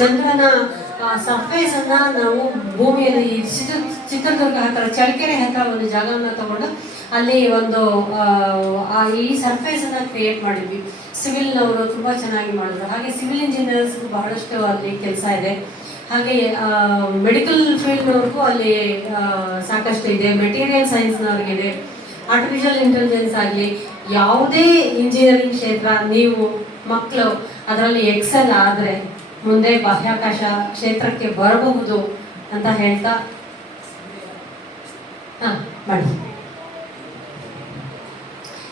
ಚಂದ್ರನ ಸರ್ಫೇಸ್ ಅನ್ನ ನಾವು ಭೂಮಿಯಲ್ಲಿ ಚಿತ್ರದುರ್ಗ ಹತ್ರ ಚಳ್ಳಕೆರೆ ಹತ್ರ ಒಂದು ಜಾಗವನ್ನು ತಗೊಂಡು ಅಲ್ಲಿ ಒಂದು ಈ ಸರ್ಫೇಸ್ ಅನ್ನ ಕ್ರಿಯೇಟ್ ಮಾಡಿದ್ವಿ. ಸಿವಿಲ್ನವರು ತುಂಬಾ ಚೆನ್ನಾಗಿ ಮಾಡಿದ್ರು. ಹಾಗೆ ಸಿವಿಲ್ ಇಂಜಿನಿಯರ್ಸ್ ಬಹಳಷ್ಟು ಅಲ್ಲಿ ಕೆಲಸ ಇದೆ. ಹಾಗೆ ಮೆಡಿಕಲ್ ಫೀಲ್ಡ್ನವ್ರಿಗೂ ಅಲ್ಲಿ ಸಾಕಷ್ಟು ಇದೆ. ಮೆಟೀರಿಯಲ್ ಸೈನ್ಸ್ನವ್ರಿಗಿದೆ. ಆರ್ಟಿಫಿಷಿಯಲ್ ಇಂಟೆಲಿಜೆನ್ಸ್ ಆಗಲಿ, ಯಾವುದೇ ಇಂಜಿನಿಯರಿಂಗ್ ಕ್ಷೇತ್ರ ನೀವು ಮಕ್ಕಳು ಅದರಲ್ಲಿ ಎಕ್ಸೆಲ್ ಆದರೆ ಮುಂದೆ ಬಾಹ್ಯಾಕಾಶ ಕ್ಷೇತ್ರಕ್ಕೆ ಬರಬಹುದು ಅಂತ ಹೇಳ್ತಾ ಮಾಡಿ.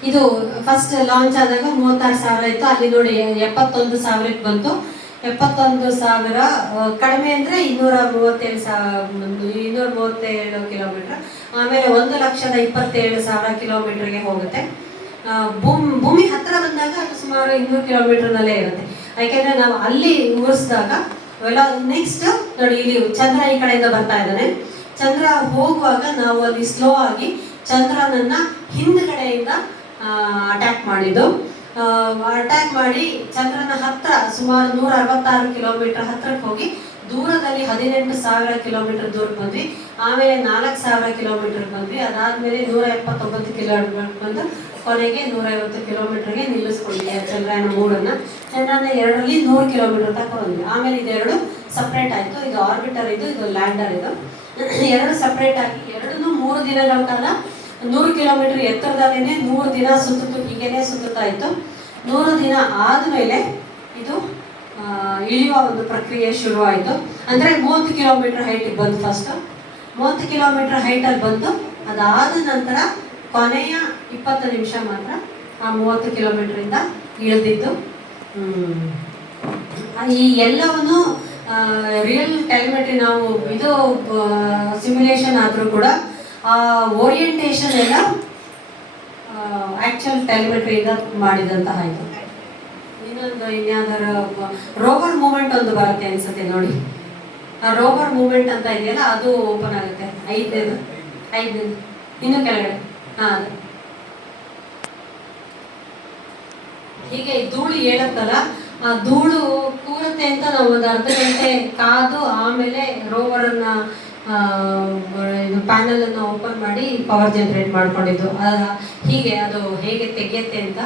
ಇದು ಫಸ್ಟ್ ಲಾಂಚ್ ಆದಾಗ 36,000 ಇತ್ತು. ಅಲ್ಲಿ ನೋಡಿ 71,000ಕ್ಕೆ ಬಂತು. 71,000 ಕಡಿಮೆ ಅಂದರೆ 237 ಕಿಲೋಮೀಟರ್. ಆಮೇಲೆ 1,27,000 ಕಿಲೋಮೀಟರ್ಗೆ ಹೋಗುತ್ತೆ. ಭೂಮಿ ಹತ್ರ ಬಂದಾಗ ಅದು ಸುಮಾರು 200 ಕಿಲೋಮೀಟರ್ನಲ್ಲೇ ಇರುತ್ತೆ. ಯಾಕೆಂದ್ರೆ ನಾವು ಅಲ್ಲಿ ಉಳಿಸಿದಾಗ ನೆಕ್ಸ್ಟ್ ನೋಡಿ, ಇಲ್ಲಿ ಚಂದ್ರ ಈ ಕಡೆಯಿಂದ ಬರ್ತಾ ಇದ್ದಾನೆ. ಚಂದ್ರ ಹೋಗುವಾಗ ನಾವು ಅಲ್ಲಿ ಸ್ಲೋ ಆಗಿ ಚಂದ್ರನನ್ನ ಹಿಂದ್ಗಡೆಯಿಂದ ಅಟ್ಯಾಕ್ ಮಾಡಿದ್ದು. ಅಟ್ಯಾಕ್ ಮಾಡಿ ಚಂದ್ರನ ಹತ್ರ ಸುಮಾರು 166 ಕಿಲೋಮೀಟರ್ ಹತ್ರಕ್ಕೆ ಹೋಗಿ ದೂರದಲ್ಲಿ 18,000 ಕಿಲೋಮೀಟರ್ ದೂರಕ್ಕೆ ಬಂದ್ವಿ. ಆಮೇಲೆ 4,000 ಕಿಲೋಮೀಟರ್ ಬಂದ್ವಿ. ಅದಾದ್ಮೇಲೆ 179 ಕಿಲೋಮೀಟರ್ ಬಂದು ಕೊನೆಗೆ 150 ಕಿಲೋಮೀಟರ್ಗೆ ನಿಲ್ಲಿಸ್ಕೊಂಡ್ವಿ ಚಂದ್ರಯಾನ 3 ಚಂದ್ರಯಾನ 2ರಲ್ಲಿ 100 ಕಿಲೋಮೀಟರ್ ತನಕ ಬಂದ್ವಿ. ಆಮೇಲೆ ಇದೆರಡು ಸಪ್ರೇಟ್ ಆಯಿತು. ಇದು ಆರ್ಬಿಟರ್, ಇದು ಲ್ಯಾಂಡರ್. ಇದು ಎರಡು ಸಪ್ರೇಟ್ ಆಗಿ ಎರಡನ್ನೂ 3 ದಿನಗಳ ಕಾಲ 100 ಕಿಲೋಮೀಟರ್ ಎತ್ತರದಲ್ಲೇನೆ 100 ದಿನ ಸುತ್ತಿತು. ಹೀಗೇನೆ ಸುತ್ತುತ್ತಾ ಇತ್ತು. 100 ದಿನ ಆದಮೇಲೆ ಇದು ಇಳಿಯುವ ಒಂದು ಪ್ರಕ್ರಿಯೆ ಶುರುವಾಯಿತು. ಅಂದರೆ 30 ಕಿಲೋಮೀಟರ್ ಹೈಟಿಗೆ ಬಂದು ಫಸ್ಟ್ 30 ಕಿಲೋಮೀಟರ್ ಹೈಟಲ್ಲಿ ಬಂದು ಅದಾದ ನಂತರ ಕೊನೆಯ 20 ನಿಮಿಷ ಮಾತ್ರ ಆ 30 ಕಿಲೋಮೀಟರಿಂದ ಇಳಿದಿದ್ದು. ಈ ಎಲ್ಲವನ್ನು ರಿಯಲ್ ಟೆಲಿಮೆಟ್ರಿ ನಾವು ಇದು ಸಿಮ್ಯುಲೇಷನ್ ಆದರೂ ಕೂಡ ಆ ಓರಿಯೆಂಟೇಷನ್ ಎಲ್ಲ ಆಕ್ಚುಯಲ್ ಟೆಲಿಮೆಟ್ರಿಯಿಂದ ಮಾಡಿದಂತಹ ಇದು. ಇನ್ನೊಂದು ಇನ್ಯಾವುದಾರ ರೋವರ್ ಮೂವ್ಮೆಂಟ್ ಒಂದು ಬರುತ್ತೆ ಅನ್ಸುತ್ತೆ ನೋಡಿ. ಆ ರೋವರ್ ಮೂವ್ಮೆಂಟ್ ಅಂತ ಇದೆಯಲ್ಲ, ಅದು ಓಪನ್ ಆಗುತ್ತೆ. 5ನೇದು ಇನ್ನೂ ಕೆಳಗಡೆ. ಅದು ಹೀಗೆ ಧೂಳು ಏಳುತ್ತಲ್ಲ, ಆ ಧೂಳು ಕೂರುತ್ತೆ ಅಂತ ನಾವು ಒಂದು ಅರ್ಧ ಗಂಟೆ ಕಾದು ಆಮೇಲೆ ರೋವರನ್ನ ಇದು ಪ್ಯಾನಲ್ ಅನ್ನು ಓಪನ್ ಮಾಡಿ ಪವರ್ ಜನರೇಟ್ ಮಾಡ್ಕೊಂಡಿದ್ದು. ಹೀಗೆ ಅದು ಹೇಗೆ ತೆಗೆಯುತ್ತೆ ಅಂತ.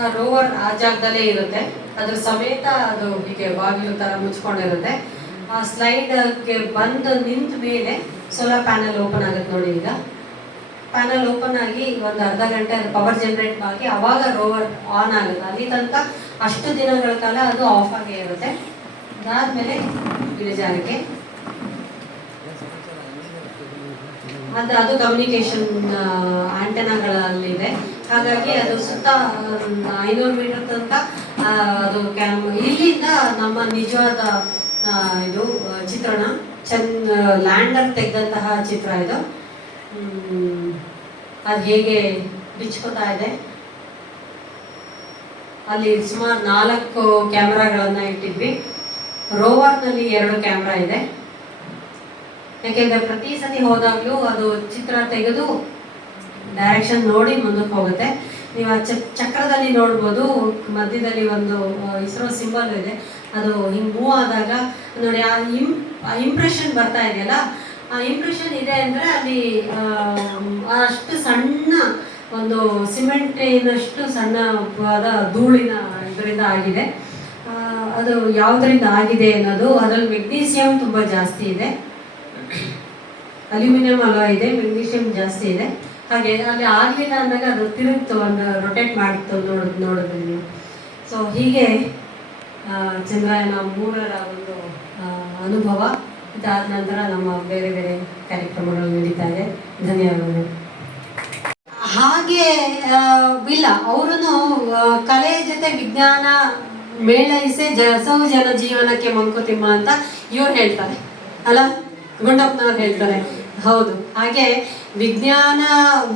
ಆ ರೋವರ್ ಆ ಜಾಗದಲ್ಲೇ ಇರುತ್ತೆ. ಅದ್ರ ಸಮೇತ ಅದು ಹೀಗೆ ಬಾಗಿಲು ತರ ಮುಚ್ಕೊಂಡಿರುತ್ತೆ. ಆ ಸ್ಲೈಡ್ಗೆ ಬಂದು ನಿಂತ ಮೇಲೆ ಸೋಲಾರ್ ಪ್ಯಾನಲ್ ಓಪನ್ ಆಗುತ್ತೆ ನೋಡಿ. ಈಗ ಪ್ಯಾನಲ್ ಓಪನ್ ಆಗಿ ಒಂದು ಅರ್ಧ ಗಂಟೆ ಅದು ಪವರ್ ಜನರೇಟ್ ಆಗಿ ಅವಾಗ ರೋವರ್ ಆನ್ ಆಗುತ್ತೆ. ಅಲ್ಲಿ ತನಕ ಅಷ್ಟು ದಿನಗಳ ಕಾಲ ಅದು ಆಫ್ ಆಗೇ ಇರುತ್ತೆ. ಅದಾದ್ಮೇಲೆ ಇಳಿಜಾರಿಕೆ ಅದು ಕಮ್ಯುನಿಕೇಶನ್ ಆಂಟೆನಾಗಳಲ್ಲಿದೆ. ಹಾಗಾಗಿ ಅದು ಸುತ್ತ 500 ಮೀಟರ್ ತನಕ ಅದು ಇಲ್ಲಿಂದ ನಮ್ಮ ನಿಜವಾದ ಇದು ಚಿತ್ರಣ ಲ್ಯಾಂಡರ್ ತೆಗೆದಂತಹ ಚಿತ್ರ ಇದು. ಅದು ಹೇಗೆ ಬಿಚ್ಕೋತಾ ಇದೆ. ಅಲ್ಲಿ ಸುಮಾರು 4 ಕ್ಯಾಮ್ರಾಗಳನ್ನ ಇಟ್ಟಿದ್ವಿ. ರೋವರ್ನಲ್ಲಿ 2 ಕ್ಯಾಮ್ರಾ ಇದೆ. ಯಾಕೆಂದ್ರೆ ಪ್ರತಿ ಸತಿ ಹೋದಾಗ್ಲೂ ಅದು ಚಿತ್ರ ತೆಗೆದು ಡೈರೆಕ್ಷನ್ ನೋಡಿ ಮುಂದಕ್ಕೆ ಹೋಗುತ್ತೆ. ನೀವು ಆ ಚಕ್ರದಲ್ಲಿ ನೋಡ್ಬೋದು, ಮಧ್ಯದಲ್ಲಿ ಒಂದು ಇಸ್ರೋ ಸಿಂಬಲ್ ಇದೆ. ಅದು ಹಿಂಗೆ ಮೂವ್ ಆದಾಗ ನೋಡಿ ಆ ಇಂಪ್ರೆಷನ್ ಬರ್ತಾ ಇದೆಯಲ್ಲ, ಆ ಇಂಪ್ರೆಷನ್ ಇದೆ ಅಂದರೆ ಅಲ್ಲಿ ಅಷ್ಟು ಸಣ್ಣ ಒಂದು ಸಿಮೆಂಟಿನಷ್ಟು ಸಣ್ಣವಾದ ಧೂಳಿನ ಇದರಿಂದ ಆಗಿದೆ. ಅದು ಯಾವುದರಿಂದ ಆಗಿದೆ ಅನ್ನೋದು, ಅದರಲ್ಲಿ ಮೆಗ್ನೀಸಿಯಂ ತುಂಬ ಜಾಸ್ತಿ ಇದೆ, ಅಲ್ಯೂಮಿನಿಯಂ ಅಲಾಯ್ ಇದೆ, ಮೆಗ್ನೀಷಿಯಂ ಜಾಸ್ತಿ ಇದೆ. ಹಾಗೆ ಅಲ್ಲಿ ಆಗಲಿಲ್ಲ ಅಂದಾಗ ಅದು ತಿರುಗ್ತು, ಒಂದು ರೊಟೇಟ್ ಮಾಡಿತ್ತು ನೋಡಿದ್ವಿ ನೀವು. ಸೊ ಹೀಗೆ ಚಂದ್ರಯಾನ 3ರ ಒಂದು ಅನುಭವ. ಇದಾದ ನಂತರ ನಮ್ಮ ಬೇರೆ ಬೇರೆ ಕಾರ್ಯಕ್ರಮಗಳು ನಡೀತಾ ಇದೆ. ಧನ್ಯವಾದಗಳು. ಹಾಗೆ ಇಲ್ಲ, ಅವರನ್ನು ಕಲೆಯ ಜೊತೆ ವಿಜ್ಞಾನ ಮೇಳೈಸೆ ಜಸವು ಜನ ಜೀವನಕ್ಕೆ ಮಂಕುತಿಮ್ಮ ಅಂತ ಇವ್ರು ಹೇಳ್ತಾರೆ ಅಲ್ಲ, ಗುಂಡಪ್ಪನವ್ರು ಹೇಳ್ತಾರೆ. ಹೌದು, ಹಾಗೆ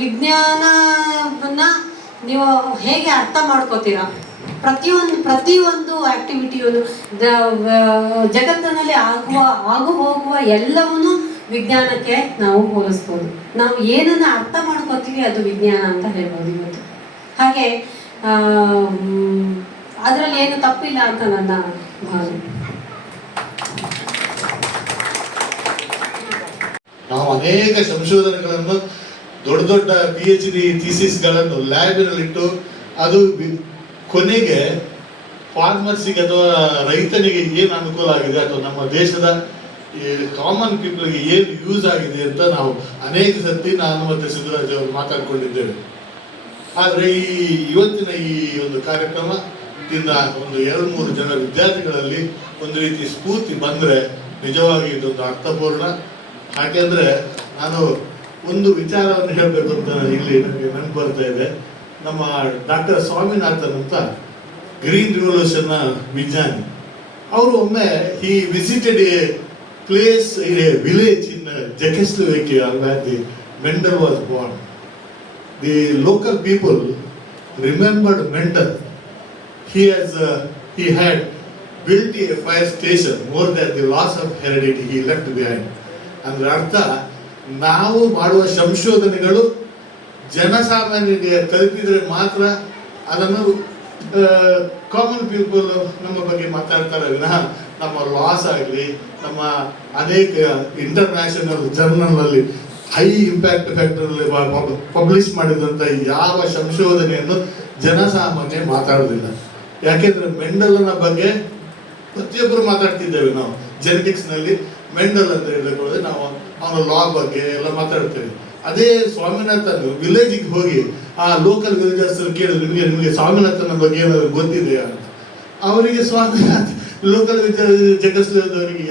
ವಿಜ್ಞಾನವನ್ನ ನೀವು ಹೇಗೆ ಅರ್ಥ ಮಾಡ್ಕೋತೀರಾ? ಪ್ರತಿಯೊಂದು ಆಕ್ಟಿವಿಟಿಯನ್ನು ಜಗತ್ತಿನಲ್ಲಿ ಆಗು ಹೋಗುವ ಎಲ್ಲವನ್ನು ವಿಜ್ಞಾನಕ್ಕೆ ನಾವು ಹೋಲಿಸ್ಬೋದು. ನಾವು ಏನನ್ನ ಅರ್ಥ ಮಾಡ್ಕೋತೀವಿ ಅದು ವಿಜ್ಞಾನ ಅಂತ ಹೇಳ್ಬೋದು ಇವತ್ತು. ಹಾಗೆ ಅದರಲ್ಲಿ ಏನು ತಪ್ಪಿಲ್ಲ ಅಂತ ನನ್ನ ಭಾವನೆ. ನಾವು ಅನೇಕ ಸಂಶೋಧನೆಗಳನ್ನು ದೊಡ್ಡ ದೊಡ್ಡ PhD ಥೀಸಿಸ್ಗಳನ್ನು ಲ್ಯಾಬಿನಲ್ಲಿಟ್ಟು ಅದು ಕೊನೆಗೆ ಫಾರ್ಮರ್ಸಿಗೆ ಅಥವಾ ರೈತನಿಗೆ ಏನು ಅನುಕೂಲ ಆಗಿದೆ ಅಥವಾ ನಮ್ಮ ದೇಶದ ಕಾಮನ್ ಪೀಪಲ್ಗೆ ಏನು ಯೂಸ್ ಆಗಿದೆ ಅಂತ ನಾವು ಅನೇಕ ಸರ್ತಿ ನಾನು ಮತ್ತು ಸಿದ್ದರಾಜ್ ಅವರು ಮಾತಾಡ್ಕೊಂಡಿದ್ದೇವೆ. ಆದರೆ ಇವತ್ತಿನ ಈ ಒಂದು ಕಾರ್ಯಕ್ರಮದಿಂದ ಒಂದು 2-3 ಜನ ವಿದ್ಯಾರ್ಥಿಗಳಲ್ಲಿ ಒಂದು ರೀತಿ ಸ್ಫೂರ್ತಿ ಬಂದರೆ ನಿಜವಾಗಿ ಇದೊಂದು ಅರ್ಥಪೂರ್ಣ. ಯಾಕೆಂದರೆ ನಾನು ಒಂದು ವಿಚಾರವನ್ನು ಹೇಳಬೇಕು ಅಂತ ಇಲ್ಲಿ ನನಗೆ ನೆನಪು ಬರ್ತಾ ಇದೆ. ನಮ್ಮ ಡಾಕ್ಟರ್ ಸ್ವಾಮಿನಾಥನ್ ಅಂತ ಗ್ರೀನ್ ರಿವಲ್ಯೂಷನ್ನ ವಿಜ್ಞಾನಿ, ಅವರು ಒಮ್ಮೆ ಈ visited A place A village in Czechoslovakia where the Mendel was born. The local people remembered Mendel. He had built a fire station more than the loss of heredity he left behind. ಅಂದ್ರೆ ಅರ್ಥ, ನಾವು ಮಾಡುವ ಸಂಶೋಧನೆಗಳು ಜನಸಾಮಾನ್ಯರಿಗೆ ತಲುಪಿದ್ರೆ ಮಾತ್ರ ಅದನ್ನು common people ನಮ್ಮ ಬಗ್ಗೆ ಮಾತಾಡ್ತಾರೆ ವಿನಃ ನಮ್ಮ ಲಾಸ್ ಆಗಲಿ ನಮ್ಮ ಅನೇಕ ಇಂಟರ್ನ್ಯಾಷನಲ್ ಜರ್ನಲ್ನಲ್ಲಿ ಹೈ ಇಂಪ್ಯಾಕ್ಟ್ ಫ್ಯಾಕ್ಟರಲ್ಲಿ ಪಬ್ಲಿಷ್ ಮಾಡಿದಂಥ ಯಾವ ಸಂಶೋಧನೆಯನ್ನು ಜನಸಾಮಾನ್ಯ ಮಾತಾಡೋದಿಲ್ಲ. ಯಾಕೆಂದ್ರೆ ಮೆಂಡಲನ ಬಗ್ಗೆ ಪ್ರತಿಯೊಬ್ಬರು ಮಾತಾಡ್ತಿದ್ದೇವೆ. ನಾವು ಜೆನೆಟಿಕ್ಸ್ನಲ್ಲಿ ಮೆಂಡಲ್ ಅಂತ ಹೇಳಿದ್ರೆ ನಾವು ಅವನ ಲಾ ಬಗ್ಗೆ ಎಲ್ಲ ಮಾತಾಡ್ತೇವೆ. ಅದೇ ಸ್ವಾಮಿನಾಥನ್ ವಿಲೇಜಿಗೆ ಹೋಗಿ ಆ ಲೋಕಲ್ ವಿಲೇಜರ್ಸ್ ಕೇಳಿದ್ರು, ನಿಮಗೆ ಸ್ವಾಮಿನಾಥನ ಬಗ್ಗೆ ಏನಾದ್ರು ಗೊತ್ತಿದೆಯಾ ಅಂತ. ಅವರಿಗೆ ಸ್ವಾಮಿನಾಥ್ ಲೋಕಲ್ ಜಗಸ್ಲದವರಿಗೆ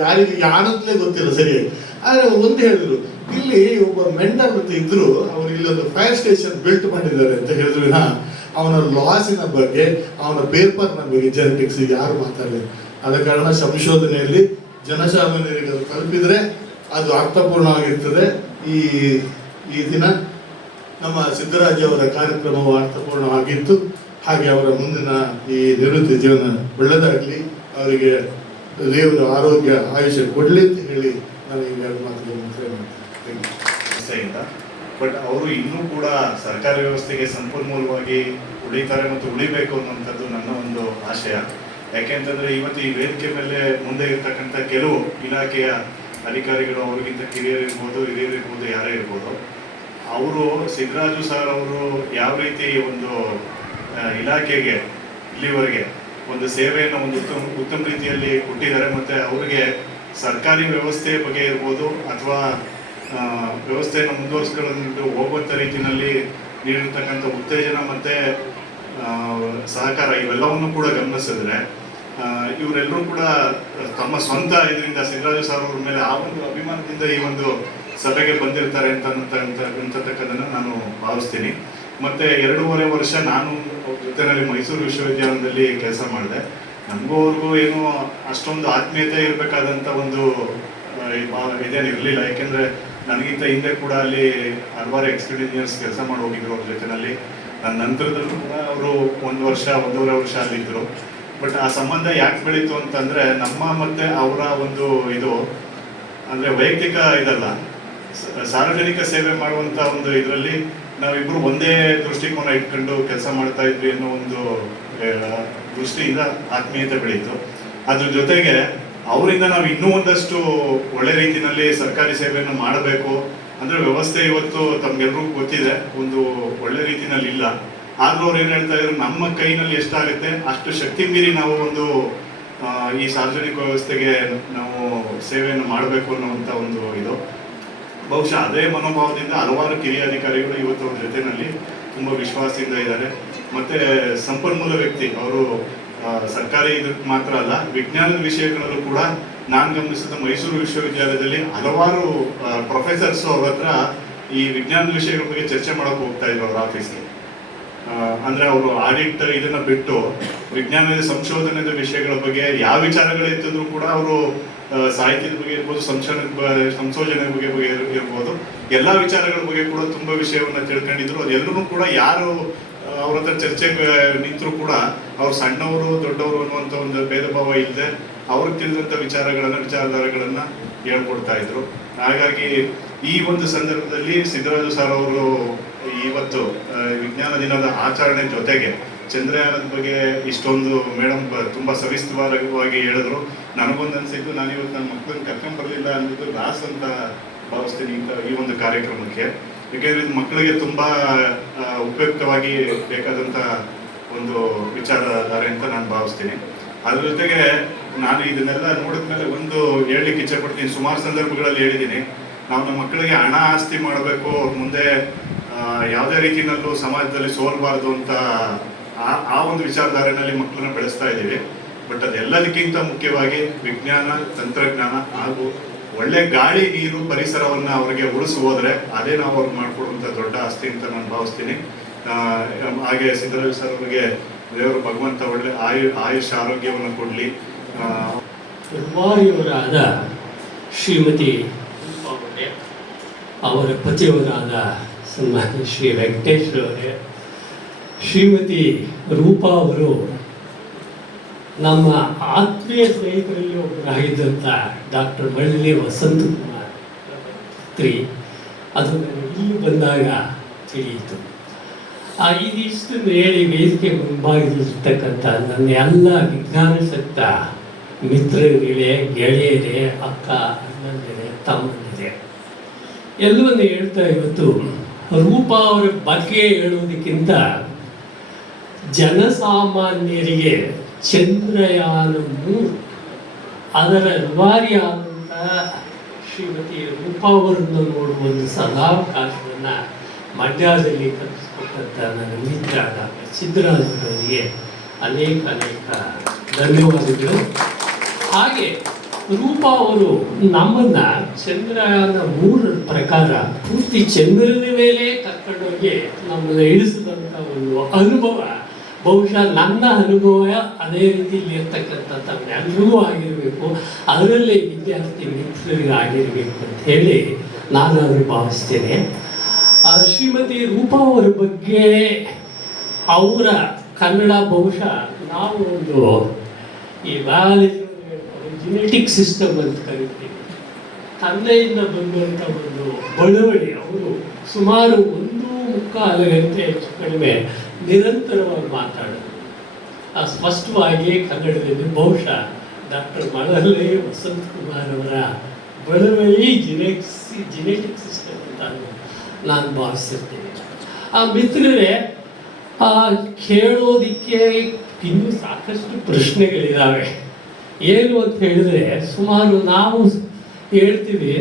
ಯಾರಂತಲೇ ಗೊತ್ತಿಲ್ಲ ಸರಿಯಾಗಿ. ಆದರೆ ಒಂದು ಹೇಳಿದ್ರು, ಇಲ್ಲಿ ಒಬ್ಬ ಮೆಂಡಲ್ ಅಂತ ಇದ್ರು, ಅವರು ಇಲ್ಲೊಂದು ಫೈರ್ ಸ್ಟೇಷನ್ ಬಿಲ್ಟ್ ಮಾಡಿದ್ದಾರೆ ಅಂತ ಹೇಳಿದ್ರು ವಿನಃ ಅವನ ಲಾಸಿನ ಬಗ್ಗೆ ಅವನ ಪೇಪರ್ನ ಬಗ್ಗೆ ಜೆನೆಟಿಕ್ಸ್ ಯಾರು ಮಾತಾಡಲಿಲ್ಲ. ಆದ ಕಾರಣ ಸಂಶೋಧನೆಯಲ್ಲಿ ಜನಸಾಮಾನ್ಯರಿಗೆ ಅದು ತಲುಪಿದ್ರೆ ಅದು ಅರ್ಥಪೂರ್ಣವಾಗಿರ್ತದೆ. ಈ ದಿನ ನಮ್ಮ ಸಿದ್ದರಾಜ್ ಅವರ ಕಾರ್ಯಕ್ರಮವು ಅರ್ಥಪೂರ್ಣವಾಗಿತ್ತು. ಹಾಗೆ ಅವರ ಮುಂದಿನ ಈ ನಿವೃತ್ತಿ ಜೀವನ ಒಳ್ಳೆಯದಾಗಲಿ, ಅವರಿಗೆ ದೇವರ ಆರೋಗ್ಯ ಆಯುಷ್ಯ ಕೊಡಲಿ ಅಂತ ಹೇಳಿ ನಾನು ಈ ಎರಡು ಮಾತುಗಳನ್ನು ಮಾಡ್ತೇನೆ. ಬಟ್ ಅವರು ಇನ್ನೂ ಕೂಡ ಸರ್ಕಾರಿ ವ್ಯವಸ್ಥೆಗೆ ಸಂಪನ್ಮೂಲವಾಗಿ ಉಳಿತಾರೆ ಮತ್ತು ಉಳಿಬೇಕು ಅನ್ನುವಂಥದ್ದು ನನ್ನ ಒಂದು ಆಶಯ. ಯಾಕೆಂತಂದ್ರೆ ಇವತ್ತು ಈ ವೇದಿಕೆ ಮೇಲೆ ಮುಂದೆ ಇರ್ತಕ್ಕಂಥ ಕೆಲವು ಇಲಾಖೆಯ ಅಧಿಕಾರಿಗಳು, ಅವ್ರಿಗಿಂತ ಹಿರಿಯರಿರ್ಬೋದು, ಹಿರಿಯರಿರ್ಬೋದು, ಯಾರೇ ಇರ್ಬೋದು, ಅವರು ಸಿದ್ದರಾಜು ಸರ್ ಅವರು ಯಾವ ರೀತಿ ಒಂದು ಇಲಾಖೆಗೆ ಇಲ್ಲಿವರೆಗೆ ಒಂದು ಸೇವೆಯನ್ನು ಒಂದು ಉತ್ತಮ ರೀತಿಯಲ್ಲಿ ಕೊಟ್ಟಿದ್ದಾರೆ. ಮತ್ತು ಅವರಿಗೆ ಸರ್ಕಾರಿ ವ್ಯವಸ್ಥೆ ಬಗ್ಗೆ ಇರ್ಬೋದು ಅಥವಾ ವ್ಯವಸ್ಥೆಯನ್ನು ಮುಂದುವರಿಸ್ಕೊಂಡು ಹೋಗುವಂಥ ರೀತಿಯಲ್ಲಿ ನೀಡಿರ್ತಕ್ಕಂಥ ಉತ್ತೇಜನ ಮತ್ತು ಸಹಕಾರ ಇವೆಲ್ಲವನ್ನು ಕೂಡ ಗಮನಿಸಿದ್ರೆ ಇವರೆಲ್ಲರೂ ಕೂಡ ತಮ್ಮ ಸ್ವಂತ ಇದರಿಂದ ಸಿದ್ದರಾಜು ಸರ್ ಅವ್ರ ಮೇಲೆ ಆ ಒಂದು ಅಭಿಮಾನದಿಂದ ಈ ಒಂದು ಸಭೆಗೆ ಬಂದಿರ್ತಾರೆ ಅಂತಕ್ಕಂಥದ್ದನ್ನು ನಾನು ಭಾವಿಸ್ತೀನಿ. ಮತ್ತು 2.5 ವರ್ಷ ನಾನು ಜೊತೆಯಲ್ಲಿ ಮೈಸೂರು ವಿಶ್ವವಿದ್ಯಾಲಯದಲ್ಲಿ ಕೆಲಸ ಮಾಡಿದೆ. ನನಗೂ ಅವ್ರಿಗೂ ಏನೋ ಅಷ್ಟೊಂದು ಆತ್ಮೀಯತೆ ಇರಬೇಕಾದಂಥ ಒಂದು ಇದೇನಿರಲಿಲ್ಲ. ಯಾಕೆಂದರೆ ನನಗಿಂತ ಹಿಂದೆ ಕೂಡ ಅಲ್ಲಿ ಹಲವಾರು ಎಕ್ಸ್ಪರ್ಟ್ ಇಂಜಿನಿಯರ್ಸ್ ಕೆಲಸ ಮಾಡಿ ಹೋಗಿದ್ರು ಅವ್ರ ಜೊತೆಯಲ್ಲಿ. ನನ್ನ ನಂತರದಲ್ಲೂ ಕೂಡ ಅವರು 1 ವರ್ಷ 1.5 ವರ್ಷ ಅಲ್ಲಿದ್ದರು. ಬಟ್ ಆ ಸಂಬಂಧ ಯಾಕೆ ಬೆಳೀತು ಅಂತಂದರೆ ನಮ್ಮ ಮತ್ತು ಅವರ ಒಂದು ಇದು ಅಂದರೆ ವೈಯಕ್ತಿಕ ಇದಲ್ಲ, ಸಾರ್ವಜನಿಕ ಸೇವೆ ಮಾಡುವಂಥ ಒಂದು ಇದರಲ್ಲಿ ನಾವಿಬ್ಬರು ಒಂದೇ ದೃಷ್ಟಿಕೋನ ಇಟ್ಕೊಂಡು ಕೆಲಸ ಮಾಡ್ತಾ ಇದ್ವಿ ಅನ್ನೋ ಒಂದು ದೃಷ್ಟಿಯಿಂದ ಆತ್ಮೀಯತೆ ಬೆಳೀತು. ಅದ್ರ ಜೊತೆಗೆ ಅವರಿಂದ ನಾವು ಇನ್ನೂ ಒಂದಷ್ಟು ಒಳ್ಳೆ ರೀತಿಯಲ್ಲಿ ಸರ್ಕಾರಿ ಸೇವೆಯನ್ನು ಮಾಡಬೇಕು ಅಂದರೆ ವ್ಯವಸ್ಥೆ ಇವತ್ತು ತಮ್ಗೆಲ್ರಿಗೂ ಗೊತ್ತಿದೆ ಒಂದು ಒಳ್ಳೆ ರೀತಿಯಲ್ಲಿ ಇಲ್ಲ. ಆದ್ರೂ ಅವ್ರು ಏನು ಹೇಳ್ತಾ ಇದ್ರು, ನಮ್ಮ ಕೈನಲ್ಲಿ ಎಷ್ಟಾಗುತ್ತೆ ಅಷ್ಟು ಶಕ್ತಿ ಮೀರಿ ನಾವು ಒಂದು ಈ ಸಾರ್ವಜನಿಕ ವ್ಯವಸ್ಥೆಗೆ ನಾವು ಸೇವೆಯನ್ನು ಮಾಡಬೇಕು ಅನ್ನುವಂಥ ಒಂದು ಇದು. ಬಹುಶಃ ಅದೇ ಮನೋಭಾವದಿಂದ ಹಲವಾರು ಕಿರಿಯ ಅಧಿಕಾರಿಗಳು ಇವತ್ತು ಅವ್ರ ಜೊತೆಯಲ್ಲಿ ತುಂಬ ವಿಶ್ವಾಸದಿಂದ ಇದ್ದಾರೆ. ಮತ್ತು ಸಂಪನ್ಮೂಲ ವ್ಯಕ್ತಿ ಅವರು ಸರ್ಕಾರಿ ಇದಕ್ಕೆ ಮಾತ್ರ ಅಲ್ಲ, ವಿಜ್ಞಾನದ ವಿಷಯಗಳಲ್ಲೂ ಕೂಡ ನಾನು ಗಮನಿಸಿದ ಮೈಸೂರು ವಿಶ್ವವಿದ್ಯಾಲಯದಲ್ಲಿ ಹಲವಾರು ಪ್ರೊಫೆಸರ್ಸ್ ಅವ್ರ ಹತ್ರ ಈ ವಿಜ್ಞಾನದ ವಿಷಯಗಳ ಬಗ್ಗೆ ಚರ್ಚೆ ಮಾಡೋಕೆ ಹೋಗ್ತಾ ಇದ್ರು ಅವ್ರ ಆಫೀಸ್ಗೆ. ಅಂದರೆ ಅವರು ಆಡಿಟ್ ಇದನ್ನು ಬಿಟ್ಟು ವಿಜ್ಞಾನದ ಸಂಶೋಧನೆಯ ವಿಷಯಗಳ ಬಗ್ಗೆ ಯಾವ ವಿಚಾರಗಳಿದ್ರು ಕೂಡ ಅವರು ಸಾಹಿತ್ಯದ ಬಗ್ಗೆ ಇರ್ಬೋದು, ಸಂಶೋಧನೆ ಬಗ್ಗೆ ಇರ್ಬೋದು, ಎಲ್ಲ ವಿಚಾರಗಳ ಬಗ್ಗೆ ಕೂಡ ತುಂಬ ವಿಷಯವನ್ನು ತಿಳ್ಕೊಂಡಿದ್ರು. ಅದೆಲ್ಲರೂ ಕೂಡ ಯಾರು ಅವ್ರ ಹತ್ರ ಚರ್ಚೆಗೆ ನಿಂತರೂ ಕೂಡ ಅವ್ರು ಸಣ್ಣವರು ದೊಡ್ಡವರು ಅನ್ನುವಂಥ ಒಂದು ಭೇದ ಭಾವ ಇಲ್ಲದೆ ಅವ್ರಿಗೆ ತಿಳಿದಂಥ ವಿಚಾರಧಾರೆಗಳನ್ನ ಹೇಳ್ಕೊಡ್ತಾ ಇದ್ರು. ಹಾಗಾಗಿ ಈ ಒಂದು ಸಂದರ್ಭದಲ್ಲಿ ಸಿದ್ದರಾಜು ಸರ್ ಅವರು ಇವತ್ತು ವಿಜ್ಞಾನ ದಿನದ ಆಚರಣೆ ಜೊತೆಗೆ ಚಂದ್ರಯಾನದ ಬಗ್ಗೆ ಇಷ್ಟೊಂದು ಮೇಡಮ್ ತುಂಬ ಸವಿಸ್ತರವಾಗಿ ಹೇಳಿದ್ರು. ನನಗೊಂದು ಅನಿಸಿದ್ದು, ನಾನು ಇವತ್ತು ನನ್ನ ಮಕ್ಕಳನ್ನ ಕರ್ಕೊಂಡ್ಬರಲಿಲ್ಲ ಅನ್ನೋದು ಲಾಸ್ ಅಂತ ಭಾವಿಸ್ತೀನಿ ಈ ಒಂದು ಕಾರ್ಯಕ್ರಮಕ್ಕೆ. ಯಾಕೆಂದರೆ ಇದು ಮಕ್ಕಳಿಗೆ ತುಂಬ ಉಪಯುಕ್ತವಾಗಿ ಬೇಕಾದಂಥ ಒಂದು ವಿಚಾರಧಾರೆ ಅಂತ ನಾನು ಭಾವಿಸ್ತೀನಿ. ಅದ್ರ ಜೊತೆಗೆ ನಾನು ಇದನ್ನೆಲ್ಲ ನೋಡಿದ್ಮೇಲೆ ಒಂದು ಹೇಳಲಿಕ್ಕೆ ಇಚ್ಛೆಪಡ್ತೀನಿ. ಸುಮಾರು ಸಂದರ್ಭಗಳಲ್ಲಿ ಹೇಳಿದ್ದೀನಿ, ನಾವು ನಮ್ಮ ಮಕ್ಕಳಿಗೆ ಹಣ ಆಸ್ತಿ ಮಾಡಬೇಕು, ಅವ್ರ ಮುಂದೆ ಯಾವುದೇ ರೀತಿಯಲ್ಲೂ ಸಮಾಜದಲ್ಲಿ ಸೋಲ್ಬಾರ್ದು ಅಂತ ಆ ಒಂದು ವಿಚಾರಧಾರೆಯಲ್ಲಿ ಮಕ್ಕಳನ್ನ ಬೆಳೆಸ್ತಾ ಇದ್ದೀವಿ. ಬಟ್ ಅದೆಲ್ಲದಕ್ಕಿಂತ ಮುಖ್ಯವಾಗಿ ವಿಜ್ಞಾನ, ತಂತ್ರಜ್ಞಾನ ಹಾಗೂ ಒಳ್ಳೆ ಗಾಳಿ, ನೀರು, ಪರಿಸರವನ್ನು ಅವರಿಗೆ ಉಳಿಸಿ ಹೋದರೆ ಅದೇ ನಾವು ಅವ್ರಿಗೆ ಮಾಡಿಕೊಡುವಂಥ ದೊಡ್ಡ ಆಸ್ತಿ ಅಂತ ನಾನು ಭಾವಿಸ್ತೀನಿ. ಹಾಗೆ ಸಿದ್ದರಾಜು ಸರ್ ಅವರಿಗೆ ದೇವರು ಭಗವಂತ ಒಳ್ಳೆ ಆಯುಷ್ ಆರೋಗ್ಯವನ್ನು ಕೊಡಲಿ. ರೂಪಾಯಿಯವರಾದ ಶ್ರೀಮತಿ ಅವರ ಪತಿಯವರಾದ ಸನ್ಮಾನ್ಯ ಶ್ರೀ ವೆಂಕಟೇಶ್ವರವರೇ, ಶ್ರೀಮತಿ ರೂಪಾ ಅವರು ನಮ್ಮ ಆತ್ಮೀಯ ಸ್ನೇಹಿತರಲ್ಲಿ ಒಬ್ಬರಾಗಿದ್ದಂಥ ಡಾಕ್ಟರ್ ಮಳ್ಳಿ ವಸಂತ ಕುಮಾರ್ ಪುತ್ರಿ. ಅದು ನನಗೆ ಇಲ್ಲಿ ಬಂದಾಗ ತಿಳಿಯಿತು. ಇದಿಷ್ಟನ್ನು ಹೇಳಿ ವೇದಿಕೆ ಮುಂಭಾಗದಲ್ಲಿರ್ತಕ್ಕಂಥ ನನ್ನ ಎಲ್ಲ ವಿಜ್ಞಾನಾಸಕ್ತ ಮಿತ್ರರಿಗೆ, ಗೆಳೆಯರೇ, ಅಕ್ಕ, ಅಣ್ಣಂದಿರೇ, ತಮ್ಮಂದಿರೇ ಎಲ್ಲವನ್ನು ಹೇಳ್ತಾ ಇವತ್ತು ರೂಪಾ ಅವರ ಬಗ್ಗೆ ಹೇಳುವುದಕ್ಕಿಂತ ಜನಸಾಮಾನ್ಯರಿಗೆ ಚಂದ್ರಯಾನ 3 ಅದರ ರೂವಾರಿಯಾದಂಥ ಶ್ರೀಮತಿ ರೂಪಾ ಅವರನ್ನು ನೋಡುವ ಒಂದು ಸದಾವಕಾಶವನ್ನು ಮಂಡ್ಯದಲ್ಲಿ ಕಲ್ಪಿಸಿಕೊಟ್ಟಂಥ ನನ್ನ ಮಿತ್ರ ಡಾಕ್ಟರ್ ಸಿದ್ದರಾಜರವರಿಗೆ ಅನೇಕ ಧನ್ಯವಾದಗಳು. ಹಾಗೆ ರೂಪಾ ಅವರು ನಮ್ಮನ್ನು ಚಂದ್ರಯಾನ 3 ಪ್ರಕಾರ ಪೂರ್ತಿ ಚಂದ್ರನ ಮೇಲೆ ಕರ್ಕೊಂಡೋಗಿ ನಮ್ಮನ್ನು ಇಳಿಸಿದಂಥ ಒಂದು ಅನುಭವ, ಬಹುಶಃ ನನ್ನ ಅನುಭವ ಅದೇ ರೀತಿಯಲ್ಲಿ ಇರ್ತಕ್ಕಂಥ ತಮ್ಮೆಲ್ಲರಿಗೂ ಆಗಿರಬೇಕು, ಅದರಲ್ಲೇ ವಿದ್ಯಾರ್ಥಿ ಮಿತ್ರರಿಗೆ ಆಗಿರಬೇಕು ಅಂತ ಹೇಳಿ ನಾನು ಅವರು ಭಾವಿಸ್ತೇನೆ. ಶ್ರೀಮತಿ ರೂಪಾ ಅವರ ಬಗ್ಗೆ ಅವರ ಕನ್ನಡ ಬಹುಶಃ ನಾವು ಒಂದು ಈ ಬಯಾಲಜಿ ಜೆನೆಟಿಕ್ ಸಿಸ್ಟಮ್ ಅಂತ ಕರಿತೀವಿ. ತಂದೆಯಿಂದ ಬಂದಂಥ ಒಂದು ಬಳುವಳಿ. ಅವರು ಸುಮಾರು 1.25 ಗಂಟೆ ಹೆಚ್ಚು ಕಡಿಮೆ ನಿರಂತರವಾಗಿ ಮಾತಾಡೋದು ಸ್ಪಷ್ಟವಾಗಿ ಕನ್ನಡದಲ್ಲಿ. ಬಹುಶಃ ಡಾಕ್ಟರ್ ಮಳಲಿ ವಸಂತ ಕುಮಾರ್ ಅವರ ಬಳುವಳಿ ಜೆನೆಟಿಕ್ ಸಿಸ್ಟಮ್ ಅಂತ ನಾನು ಭಾವಿಸಿರ್ತೇನೆ. ಆ ಮಿತ್ರರೇ, ಕೇಳೋದಿಕ್ಕೆ ಇನ್ನೂ ಸಾಕಷ್ಟು ಪ್ರಶ್ನೆಗಳಿದ್ದಾವೆ. ಏನು ಅಂತ ಹೇಳಿದ್ರೆ, ಸುಮಾರು ನಾವು ಹೇಳ್ತೀವಿ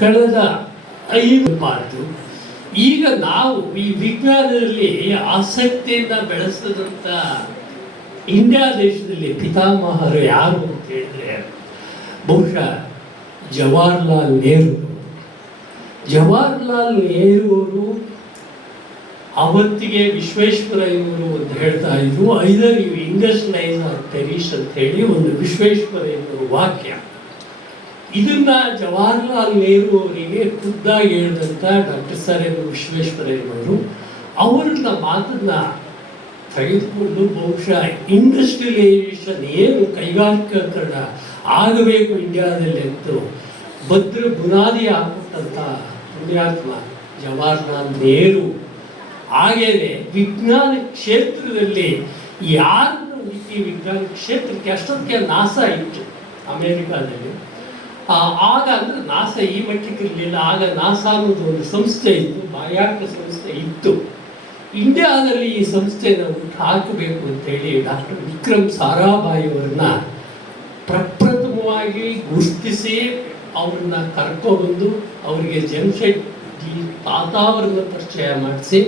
ಕಳೆದ 5 ಪಾರ್ಟು. ಈಗ ನಾವು ಈ ವಿಜ್ಞಾನದಲ್ಲಿ ಆಸಕ್ತಿಯಿಂದ ಬೆಳೆಸಿದಂಥ ಇಂಡಿಯಾ ದೇಶದಲ್ಲಿ ಪಿತಾಮಹರು ಯಾರು ಅಂತ ಹೇಳಿದ್ರೆ ಬಹುಶಃ ಜವಾಹರ್ಲಾಲ್ ನೆಹರು. ಜವಾಹರ್ಲಾಲ್ ನೆಹರು ಅವರು ಅವತ್ತಿಗೆ ವಿಶ್ವೇಶ್ವರಯ್ಯನವರು ಅಂತ ಹೇಳ್ತಾ ಇದ್ರು, either you industrialise or perish ಅಂತ ಹೇಳಿ ಒಂದು ವಿಶ್ವೇಶ್ವರಯ್ಯನವರು ವಾಕ್ಯ. ಇದನ್ನ ಜವಾಹರ್ಲಾಲ್ ನೆಹರು ಅವರಿಗೆ ಖುದ್ದಾಗಿ ಹೇಳಿದಂಥ ಡಾಕ್ಟರ್ ಸರ್ ಎಂ ವಿಶ್ವೇಶ್ವರಯ್ಯನವರು ಅವರನ್ನ ಮಾತನ್ನ ತೆಗೆದುಕೊಂಡು ಬಹುಶಃ ಇಂಡಸ್ಟ್ರಿಯಲೈಸೇಷನ್ ಏನು ಕೈಗಾರಿಕೀಕರಣ ಆಗಬೇಕು ಇಂಡಿಯಾದಲ್ಲಿ ಅಂತ ಭದ್ರ ಬುನಾದಿ ಹಾಕೊಟ್ಟಂಥ ಪುಣ್ಯಾತ್ಮ ಜವಾಹರ್ಲಾಲ್ ನೆಹರು. ಹಾಗೇನೆ ವಿಜ್ಞಾನ ಕ್ಷೇತ್ರದಲ್ಲಿ ಯಾರನ್ನು ಈ ವಿಜ್ಞಾನ ಕ್ಷೇತ್ರಕ್ಕೆ ಅಷ್ಟೊತ್ತಿಗೆ ನಾಸಾ ಇತ್ತು ಅಮೇರಿಕಾದಲ್ಲಿ. ಆಗ ಅಂದರೆ ನಾಸಾ ಈ ಮಟ್ಟಕ್ಕೆ ಇರಲಿಲ್ಲ. ಆಗ ನಾಸಾ ಅನ್ನೋದು ಒಂದು ಸಂಸ್ಥೆ ಇತ್ತು, ಬಾಹ್ಯಾಕಾಶ ಸಂಸ್ಥೆ ಇತ್ತು. ಇಂಡಿಯಾದಲ್ಲಿ ಈ ಸಂಸ್ಥೆನ ಹಾಕಬೇಕು ಅಂತೇಳಿ ಡಾಕ್ಟರ್ ವಿಕ್ರಮ್ ಸಾರಾಭಾಯಿ ಅವರನ್ನ ಪ್ರಪ್ರಥಮವಾಗಿ ಗುರುತಿಸಿ ಅವ್ರನ್ನ ಕರ್ಕೊಬಂದು ಅವರಿಗೆ ಜಮ್ಶೆಡ್ಜಿ ತಾತ ಅವರನ್ನ ಪರಿಚಯ ಮಾಡಿಸಿ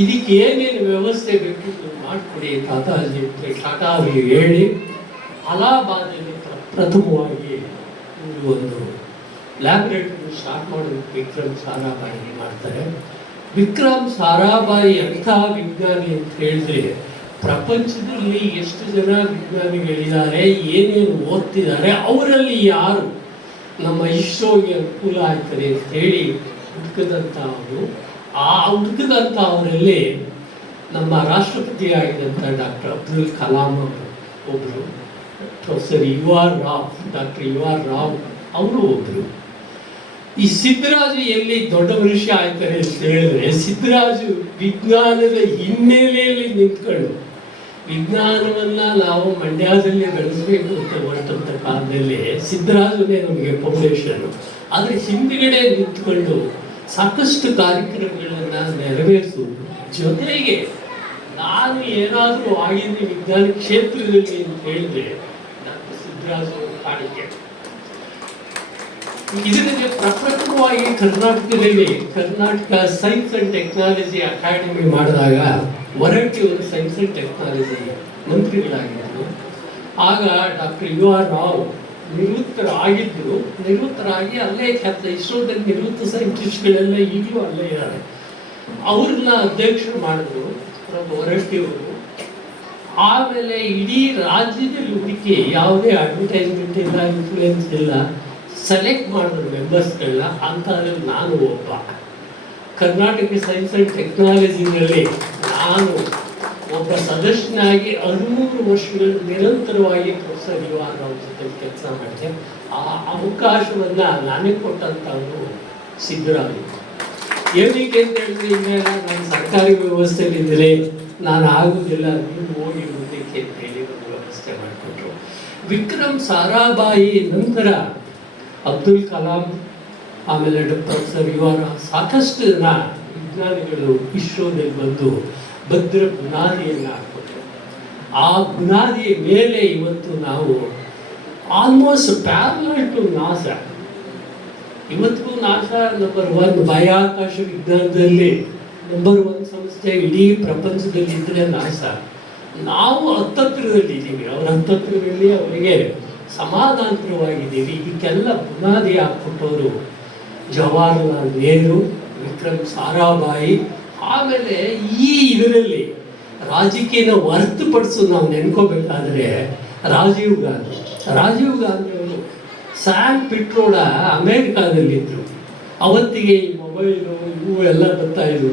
ಇದಕ್ಕೆ ಏನೇನು ವ್ಯವಸ್ಥೆ ಬೇಕು ಮಾಡಿಕೊಡಿ ತಾತಾಜಿ ಟಾಟಾ ಅವರಿಗೆ ಹೇಳಿ ಅಲಹಾಬಾದಲ್ಲಿ ಪ್ರಥಮವಾಗಿ ಒಂದು ಲ್ಯಾಬ್ರೇಟರಿ ಸ್ಟಾರ್ಟ್ ಮಾಡೋದಕ್ಕೆ ವಿಕ್ರಮ್ ಸಾರಾಭಾಯಿ ಮಾಡ್ತಾರೆ. ವಿಕ್ರಮ್ ಸಾರಾಭಾಯಿ ಅಂಥ ವಿಜ್ಞಾನಿ ಅಂತ ಹೇಳಿದ್ರೆ ಪ್ರಪಂಚದಲ್ಲಿ ಎಷ್ಟು ಜನ ವಿಜ್ಞಾನಿಗಳಿದ್ದಾರೆ, ಏನೇನು ಓದ್ತಿದ್ದಾರೆ, ಅವರಲ್ಲಿ ಯಾರು ನಮ್ಮ ಇಸ್ರೋಗೆ ಅನುಕೂಲ ಆಗ್ತದೆ ಅಂತ ಹೇಳಿ ಹುಡುಕದಂಥವರು. ಆ ಹುಡುಕದಂಥವರಲ್ಲಿ ನಮ್ಮ ರಾಷ್ಟ್ರಪತಿ ಆಗಿದ್ದಂಥ ಡಾಕ್ಟರ್ ಅಬ್ದುಲ್ ಕಲಾಂ ಅವರು ಒಬ್ಬರು, professor U R Rao, doctor U R Rao ಅವರು ಒಬ್ಬರು. ಈ ಸಿದ್ದರಾಜು ಎಲ್ಲಿ ದೊಡ್ಡ ಮನುಷ್ಯ ಆಯ್ತಾರೆ ಅಂತ ಹೇಳಿದ್ರೆ, ಸಿದ್ದರಾಜು ವಿಜ್ಞಾನದ ಹಿನ್ನೆಲೆಯಲ್ಲಿ ನಿಂತ್ಕೊಂಡು ವಿಜ್ಞಾನವನ್ನ ನಾವು ಮಂಡ್ಯದಲ್ಲಿ ಬೆಳೆಸಬೇಕು ಅಂತ ಹೊರಟಂತ ಕಾಲದಲ್ಲಿ ಸಿದ್ದರಾಜುನೇ ನಮಗೆ ಫೌಂಡೇಶನ್. ಅದ್ರ ಹಿಂದ್ಗಡೆ ನಿಂತ್ಕೊಂಡು ಸಾಕಷ್ಟು ಕಾರ್ಯಕ್ರಮಗಳನ್ನ ನೆರವೇರಿಸುವುದು, ಜೊತೆಗೆ ನಾನು ಏನಾದರೂ ಆಗಿದ್ದೆ ವಿಜ್ಞಾನ ಕ್ಷೇತ್ರದಲ್ಲಿ ಅಂತ ಹೇಳಿದ್ರೆ ಡಾಕ್ಟರ್ ಸಿದ್ದರಾಜು ಕಾಣಿಕೆ. ಇದರಲ್ಲಿ ಪ್ರಪ್ರಥಮವಾಗಿ ಕರ್ನಾಟಕದಲ್ಲಿ Karnataka science and technology academy ಮಾಡಿದಾಗ ಹೊರಟ್ಟಿಯವರು ಸೈನ್ಸ್ ಅಂಡ್ ಟೆಕ್ನಾಲಜಿ ಮಂತ್ರಿಗಳಾಗಿದ್ದರು. ಆಗ ಡಾಕ್ಟರ್ ಯು ಆರ್ ರಾವ್ ನಿವೃತ್ತರಾಗಿ ಅಲ್ಲೇ ಇಸ್ರೋದಲ್ಲಿ ನಿವೃತ್ತ ಸೈಂಟಿಸ್ಟ್ಗಳೆಲ್ಲ ಈಗಲೂ ಅಲ್ಲೇ ಇದ್ದಾರೆ. ಅವ್ರನ್ನ ಅಧ್ಯಕ್ಷರು ಮಾಡಿದ್ರು ಹೊರಟ್ಟಿಯವರು. ಆಮೇಲೆ ಇಡೀ ರಾಜ್ಯದಲ್ಲಿ ಹುಡುಕಿ ಯಾವುದೇ ಅಡ್ವರ್ಟೈಸ್ಮೆಂಟ್ ಇಲ್ಲ, ಇನ್ಫ್ಲೂಯೆನ್ಸ್ ಇಲ್ಲ, ಸೆಲೆಕ್ಟ್ ಮಾಡಿದ್ರು ಮೆಂಬರ್ಸ್ಗಳನ್ನ. ಅಂಥದ್ರಲ್ಲಿ ನಾನು ಒಬ್ಬ. ಕರ್ನಾಟಕ ಸೈನ್ಸ್ ಆ್ಯಂಡ್ ಟೆಕ್ನಾಲಜಿನಲ್ಲಿ ನಾನು ಒಬ್ಬ ಸದಸ್ಯನಾಗಿ 13 ವರ್ಷಗಳು ನಿರಂತರವಾಗಿ ಪ್ರೊಫೆಸರ್ ಯು ಆರ್ ರಾವ್ ಜೊತೆ ಕೆಲಸ ಮಾಡಿದೆ. ಆ ಅವಕಾಶವನ್ನು ನನಗೆ ಕೊಟ್ಟಂಥವರು ಸಿದ್ದರಾಮಯ್ಯ. ಏನಕ್ಕೆ ಅಂತ ಹೇಳಿದ್ರೆ, ಈಗ ನಾನು ಸರ್ಕಾರಿ ವ್ಯವಸ್ಥೆಯಲ್ಲಿದ್ದರೆ ನಾನು ಆಗುವುದಿಲ್ಲ, ನೀವು ಹೋಗಿ ಮುಂದಕ್ಕೆ ಅಂತ ಹೇಳಿ ಒಂದು ವ್ಯವಸ್ಥೆ ಮಾಡಿಕೊಟ್ರು. ವಿಕ್ರಮ್ ಸಾರಾಭಾಯಿ ನಂತರ ಅಬ್ದುಲ್ ಕಲಾಂ, ಆಮೇಲೆ ಪ್ರೊಫೆಸರ್ ಯು ಆರ್ ರಾವ್, ಸಾಕಷ್ಟು ಜನ ವಿಜ್ಞಾನಿಗಳು ಇಸ್ರೋದಲ್ಲಿ ಬಂದು ಭದ್ರ ಬುನಾದಿಯನ್ನು ಹಾಕ್ಕೊಟ್ರು. ಆ ಬುನಾದಿಯ ಮೇಲೆ ಇವತ್ತು ನಾವು ಆಲ್ಮೋಸ್ಟ್ ಪ್ಯಾರಲಲ್ ಟು ನಾಸಾ. ಇವತ್ತಿಗೂ ನಾಸಾ ನಂಬರ್ 1 ಬಾಹ್ಯಾಕಾಶ ವಿಜ್ಞಾನದಲ್ಲಿ ನಂಬರ್ 1 ಸಂಸ್ಥೆ ಇಡೀ ಪ್ರಪಂಚದಲ್ಲಿ ಇದ್ರೆ ನಾಸಾ. ನಾವು ಹತ್ತತ್ರದಲ್ಲಿದ್ದೀವಿ, ಅವ್ರ ಹತ್ತತ್ರದಲ್ಲಿ ಅವರಿಗೆ ಸಮಾನಾಂತರವಾಗಿದ್ದೀವಿ. ಇದಕ್ಕೆಲ್ಲ ಬುನಾದಿ ಹಾಕ್ಕೊಟ್ಟವರು ಜವಾಹರ್ಲಾಲ್ ನೆಹರು, ವಿಕ್ರಮ್ ಸಾರಾಭಾಯಿ. ಆಮೇಲೆ ಈ ಇದರಲ್ಲಿ ರಾಜಕೀಯನ ಹೊರತುಪಡಿಸು ನಾವು ನೆನ್ಕೋಬೇಕಾದ್ರೆ ರಾಜೀವ್ ಗಾಂಧಿ ಅವರು ಸ್ಯಾನ್ ಪಿಟ್ರೋಡ ಅಮೇರಿಕಾದಲ್ಲಿದ್ದರು. ಅವತ್ತಿಗೆ ಈ ಮೊಬೈಲು ಇವು ಎಲ್ಲ ಬರ್ತಾ ಇದ್ರು.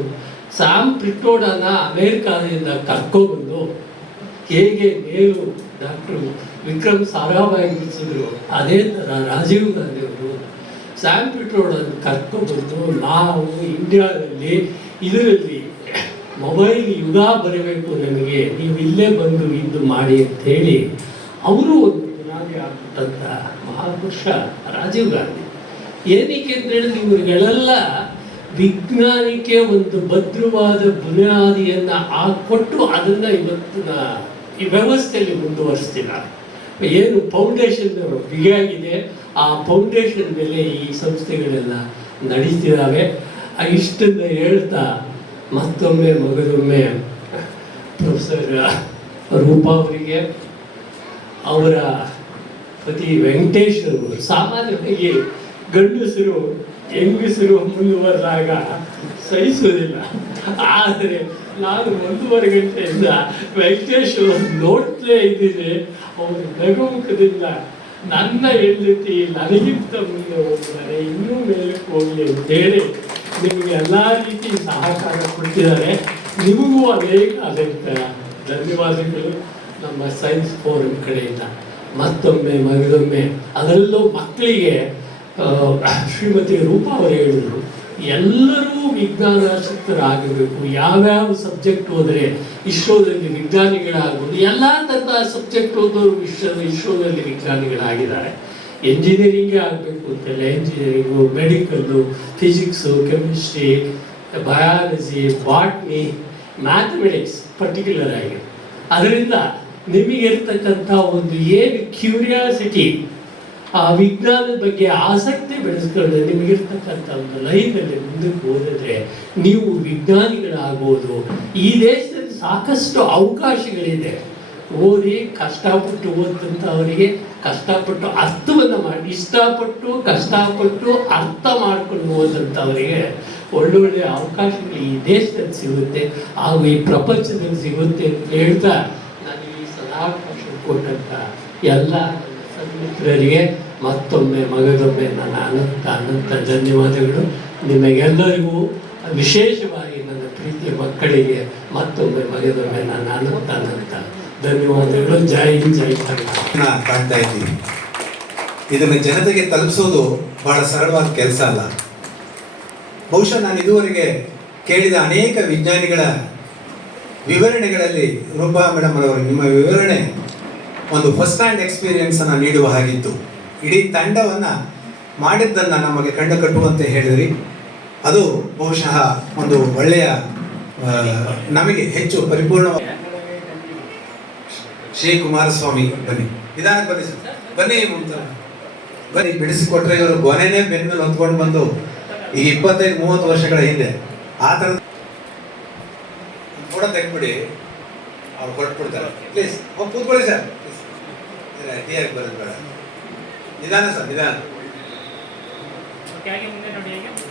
ಸ್ಯಾಮ್ ಪಿಟ್ರೋಡನ ಅಮೇರಿಕಾದಿಂದ ಕರ್ಕೊಬಂದು ಹೇಗೆ ನೆಹರು ಡಾಕ್ಟರ್ ವಿಕ್ರಮ್ ಸಾರಾಭಾಯಿ ಬಿಡಿಸಿದ್ರು, ಅದೇ ಥರ ರಾಜೀವ್ ಗಾಂಧಿ ಅವರು ಸ್ಯಾಮ್ ಪಿಟ್ರೋಡನ್ನು ಕರ್ಕೊಬಂದು ನಾವು ಇಂಡಿಯಾದಲ್ಲಿ ಇದರಲ್ಲಿ ಮೊಬೈಲ್ ಯುಗ ಬರಬೇಕು, ನಮಗೆ ನೀವು ಇಲ್ಲೇ ಬಂದು ಇದು ಮಾಡಿ ಅಂಥೇಳಿ ಅವರು ಒಂದು ಬುನಾದಿ ಹಾಕ್ಬಿಟ್ಟಂಥ ಮಹಾಪುರುಷ ರಾಜೀವ್ ಗಾಂಧಿ. ಏನಕ್ಕೆ ಅಂತ ಹೇಳಿದ್ರೆ ಇವರುಗಳೆಲ್ಲ ವಿಜ್ಞಾನಕ್ಕೆ ಒಂದು ಭದ್ರವಾದ ಬುನಾದಿಯನ್ನು ಹಾಕ್ಕೊಟ್ಟು ಅದನ್ನು ಇವತ್ತಿನ ಈ ವ್ಯವಸ್ಥೆಯಲ್ಲಿ ಮುಂದುವರಿಸ್ತಿದ್ದಾರೆ. ಏನು ಫೌಂಡೇಶನ್ ಬಿಗಿಯಾಗಿದೆ, ಆ ಫೌಂಡೇಶನ್ ಮೇಲೆ ಈ ಸಂಸ್ಥೆಗಳೆಲ್ಲ ನಡೀತಿದ್ದಾವೆ. ಇಷ್ಟನ್ನ ಹೇಳ್ತಾ ಮತ್ತೊಮ್ಮೆ ಮಗದೊಮ್ಮೆ ಪ್ರೊಫೆಸರ್ ರೂಪಾ ಅವರಿಗೆ, ಅವರ ಪತಿ ವೆಂಕಟೇಶ್ ಅವರು, ಸಾಮಾನ್ಯವಾಗಿ ಗಂಡಸರು ಹೆಂಗಸರು ಮುಂದುವರೆದಾಗ ಸಹಿಸೋದಿಲ್ಲ. ಆದರೆ ನಾನು 1.5 ಗಂಟೆಯಿಂದ ವೆಂಕಟೇಶ್ ನೋಡ್ತಲೇ ಇದ್ದೀನಿ. ಅವರು ನಗುಮುಖದಿಂದ ನನ್ನ ಹೆಂಡತಿ ನನಗಿಂತ ಮುಂದೆ ಹೋಗಿದ್ದಾರೆ, ಇನ್ನೂ ಮೇಲಕ್ಕೆ ಹೋಗಲಿ ಅಂತೇಳಿ ನಿಮಗೆ ಎಲ್ಲ ರೀತಿ ಸಹಕಾರ ಕೊಡ್ತಿದ್ದಾರೆ. ನಿಮಗೂ ಅನೇಕ ಧನ್ಯವಾದಗಳು ನಮ್ಮ ಸೈನ್ಸ್ ಫೋರಂ ಕಡೆಯಿಂದ. ಮತ್ತೊಮ್ಮೆ ಮಗದೊಮ್ಮೆ ಅದರಲ್ಲೂ ಮಕ್ಕಳಿಗೆ ಶ್ರೀಮತಿ ರೂಪಾ ಅವರು ಹೇಳಿದರು, ಎಲ್ಲರೂ ವಿಜ್ಞಾನಾಸಕ್ತರಾಗಬೇಕು. ಯಾವ್ಯಾವ ಸಬ್ಜೆಕ್ಟ್ ಹೋದರೆ ಇಸ್ರೋದಲ್ಲಿ ವಿಜ್ಞಾನಿಗಳಾಗ್ಬೋದು, ಎಲ್ಲ ಥರದ ಸಬ್ಜೆಕ್ಟ್ ಓದೋರು ಇಸ್ರೋದಲ್ಲಿ ವಿಜ್ಞಾನಿಗಳಾಗಿದ್ದಾರೆ. ಎಂಜಿನಿಯರಿಂಗೇ ಆಗಬೇಕು ಅಂತೆಲ್ಲ, engineering, medical, physics, chemistry, biology, botany, mathematics particular ಆಗಿ. ಅದರಿಂದ ನಿಮಗಿರ್ತಕ್ಕಂಥ ಒಂದು ಏನು ಕ್ಯೂರಿಯಾಸಿಟಿ, ಆ ವಿಜ್ಞಾನದ ಬಗ್ಗೆ ಆಸಕ್ತಿ ಬೆಳೆಸ್ಕೊಂಡು ನಿಮಗಿರ್ತಕ್ಕಂಥ ಒಂದು ಲೈನಲ್ಲಿ ಮುಂದಕ್ಕೆ ಹೋದರೆ ನೀವು ವಿಜ್ಞಾನಿಗಳಾಗ್ಬೋದು. ಈ ದೇಶದಲ್ಲಿ ಸಾಕಷ್ಟು ಅವಕಾಶಗಳಿದೆ. ಓದಿ ಕಷ್ಟಪಟ್ಟು ಓದಂಥವರಿಗೆ ಕಷ್ಟಪಟ್ಟು ಅರ್ಥವನ್ನು ಮಾಡಿ, ಇಷ್ಟಪಟ್ಟು ಕಷ್ಟಪಟ್ಟು ಅರ್ಥ ಮಾಡ್ಕೊಂಡು ಓದಂಥವರಿಗೆ ಒಳ್ಳೊಳ್ಳೆಯ ಅವಕಾಶಗಳು ಈ ದೇಶದಲ್ಲಿ ಸಿಗುತ್ತೆ, ಹಾಗೂ ಈ ಪ್ರಪಂಚದಲ್ಲಿ ಸಿಗುತ್ತೆ ಅಂತ ಹೇಳ್ತಾ ನನಗೆ ಈ ಸದಾವಕಾಶ ಕೊಟ್ಟಂಥ ಎಲ್ಲ ಸನ್ಮಿತ್ರರಿಗೆ ಮತ್ತೊಮ್ಮೆ ಮಗದೊಮ್ಮೆ ನನ್ನ ಅನಂತ ಧನ್ಯವಾದಗಳು. ನಿಮಗೆಲ್ಲರಿಗೂ ವಿಶೇಷವಾಗಿ ನನ್ನ ಪ್ರೀತಿಯ ಮಕ್ಕಳಿಗೆ ಮತ್ತೊಮ್ಮೆ ಮಗದೊಮ್ಮೆ ನನ್ನ ಅನಂತ ಧನ್ಯವಾದಗಳು. ಜೈ ಹಿಂದ್, ಜೈ ಭಾರತ್. ಕಾಣ್ತಾ ಇದ್ದೀವಿ. ಇದನ್ನು ಜನತೆಗೆ ತಲುಪಿಸೋದು ಬಹಳ ಸರಳವಾದ ಕೆಲಸ ಅಲ್ಲ. ಬಹುಶಃ ನಾನು ಇದುವರೆಗೆ ಕೇಳಿದ ಅನೇಕ ವಿಜ್ಞಾನಿಗಳ ವಿವರಣೆಗಳಲ್ಲಿ ರೂಪಾ ಮೇಡಮ್ ಅವರು ನಿಮ್ಮ ವಿವರಣೆ ಒಂದು ಫಸ್ಟ್ ಹ್ಯಾಂಡ್ ಎಕ್ಸ್ಪೀರಿಯನ್ಸ್ ಅನ್ನು ನೀಡುವ ಹಾಗಿತ್ತು. ಇಡೀ ತಂಡವನ್ನು ಮಾಡಿದ್ದನ್ನು ನಮಗೆ ಕಂಡು ಕಟ್ಟುವಂತೆ ಹೇಳಿದ್ರಿ. ಅದು ಬಹುಶಃ ಒಂದು ಒಳ್ಳೆಯ ನಮಗೆ ಹೆಚ್ಚು ಪರಿಪೂರ್ಣವಾದ. ಶ್ರೀ ಕುಮಾರಸ್ವಾಮಿ ಬನ್ನಿ, ನಿಧಾನಕ್ಕೆ ಬನ್ನಿ ಸರ್, ಬನ್ನಿ ಬನ್ನಿ. ಬಿಡಿಸಿಕೊಟ್ರೆ ಇವರು ಗೊನೆನೇ ಬೆನ್ನ ಮೇಲೆ ಹೊತ್ಕೊಂಡು ಬಂದು ಈ 25-30 ವರ್ಷಗಳ ಹಿಂದೆ ಆ ಥರದ ಫೋಟೋ ತೆಗೆದ್ಬಿಡಿ, ಅವ್ರು ಕೊಟ್ಬಿಡ್ತಾರೆ. ಪ್ಲೀಸ್ ಹೋಗಿ ಕೂತ್ಕೊಳ್ಳಿ ಸರ್, ಅತಿಯಾಗಿ ಬರೋದು ಬೇಡ, ನಿಧಾನ ಸರ್, ನಿಧಾನ. ಮುಂದೆ ನೋಡಿ.